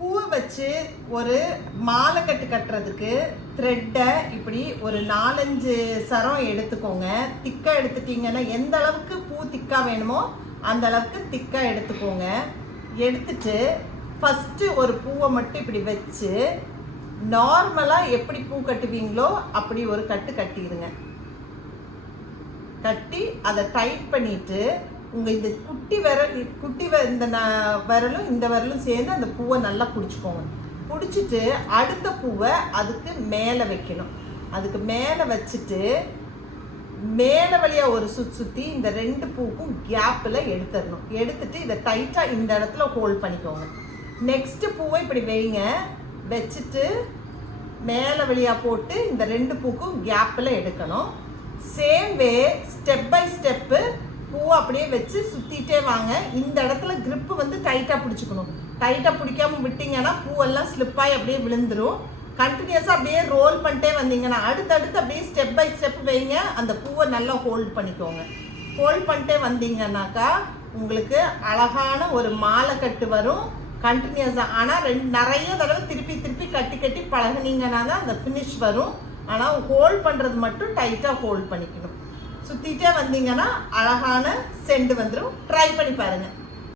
பூவை வச்சு ஒரு மாலை கட்டுறதுக்கு த்ரெட்டை இப்படி ஒரு 4-5 சரம் எடுத்துக்கோங்க. திக்கா எடுத்துட்டீங்கன்னா எந்த அளவுக்கு பூ திக்கா வேணுமோ அந்த அளவுக்கு திக்கா எடுத்துக்கோங்க. எடுத்துட்டு ஃபஸ்ட்டு ஒரு பூவை மட்டும் இப்படி வச்சு நார்மலாக எப்படி பூ கட்டுவீங்களோ அப்படி ஒரு கட்டு கட்டிடுங்க. கட்டி அதை டைட் பண்ணிட்டு உங்கள் இந்த இந்த விரலும் இந்த விரலும் சேர்ந்து அந்த பூவை நல்லா பிடிச்சிக்கோங்க. பிடிச்சிட்டு அடுத்த பூவை அதுக்கு மேலே வைக்கணும். அதுக்கு மேலே வச்சுட்டு மேலே வழியாக ஒரு சுற்றி இந்த 2 பூக்கும் கேப்பில் எடுத்துடணும். எடுத்துட்டு இதை டைட்டாக இந்த இடத்துல ஹோல்ட் பண்ணிக்கோங்க. நெக்ஸ்ட்டு பூவை இப்படி வைங்க. வச்சுட்டு மேலே வழியாக போட்டு இந்த 2 பூக்கும் கேப்பில் எடுக்கணும். Same way step by step பூவை அப்படியே வச்சு சுற்றிட்டே வாங்க. இந்த இடத்துல கிரிப்பு வந்து டைட்டாக பிடிச்சிக்கணும். டைட்டாக பிடிக்காம விட்டிங்கன்னா பூவெல்லாம் ஸ்லிப்பாகி அப்படியே விழுந்துடும். கண்டினியூஸாக அப்படியே ரோல் பண்ணிட்டே வந்தீங்கன்னா அடுத்தடுத்து அப்படியே ஸ்டெப் பை ஸ்டெப் வைங்க. அந்த பூவை நல்லா ஹோல்ட் பண்ணிக்கோங்க. ஹோல்ட் பண்ணிட்டே வந்தீங்கன்னாக்கா உங்களுக்கு அழகான ஒரு மாலை கட்டு வரும் கண்டினியூஸாக. ஆனால் நிறைய தடவை திருப்பி கட்டி பழகுனீங்கன்னா தான் அந்த ஃபினிஷ் வரும். ஆனால் ஹோல்ட் பண்ணுறது மட்டும் டைட்டாக ஹோல்ட் பண்ணிக்கணும். சுற்றிட்டே வந்தீங்கன்னா அழகான செண்டு வந்துடும். ட்ரை பண்ணி பாருங்கள்.